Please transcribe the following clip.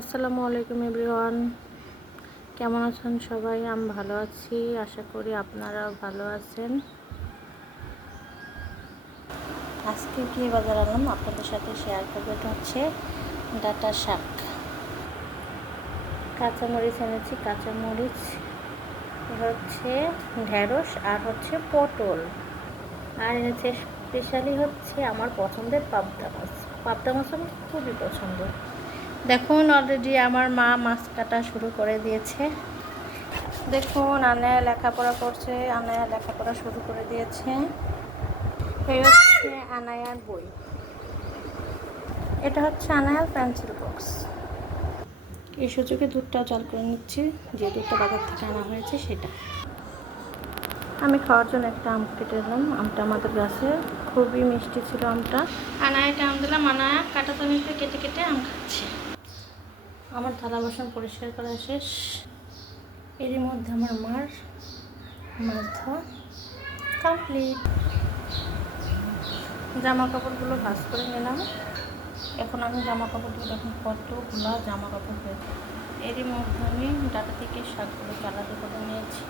আসসালামু আলাইকুম এভরিওয়ান, কেমন আছেন সবাই? আমি ভালো আছি, আশা করি আপনারাও ভালো আছেন। আজকে কি বাজার আনলাম আপনাদের সাথে শেয়ার করবো। এটা হচ্ছে ডাঁটা শাক, কাঁচামরিচ এনেছি, কাঁচামরিচ হচ্ছে ঢেঁড়স আর হচ্ছে পটল, আর এনেছে স্পেশালি হচ্ছে আমার পছন্দের পাবদা মাছ। পাবদা মাছ আমার খুবই পছন্দ। দেখুন অলরেডি আমার মা মাছ কাটা শুরু করে দিয়েছে। দেখুন আনায়া লেখাপড়া করছে, আনায়া লেখাপড়া শুরু করে দিয়েছে। এই হচ্ছে আনায়ার বই, এটা হচ্ছে আনায়ার পেন্সিল বক্স। এই সুযোগে দুধটাও চাল করে নিচ্ছি, যে দুধটা বাজার থেকে আনা হয়েছে সেটা। আমি খাওয়ার জন্য একটা আম কেটে দিলাম, আমটা আমাদের গাছে খুবই মিষ্টি ছিল আমটা। আনায়াটা আম দিলাম, আনায়া কাটা চামিচে কেটে কেটে আম খাচ্ছে। আমার থালা বাসন পরিষ্কার করা শেষ, এরই মধ্যে আমার মার মাছ ধোয়া কমপ্লিট। জামা কাপড়গুলো ভাঁজ করে নিলাম। এখন আমি জামা কাপড়গুলো দেখুন কতগুলো জামা কাপড় হয়েছে। এরই মধ্যে আমি ডাটা থেকে শাকগুলো আলাদা করে নিয়েছি।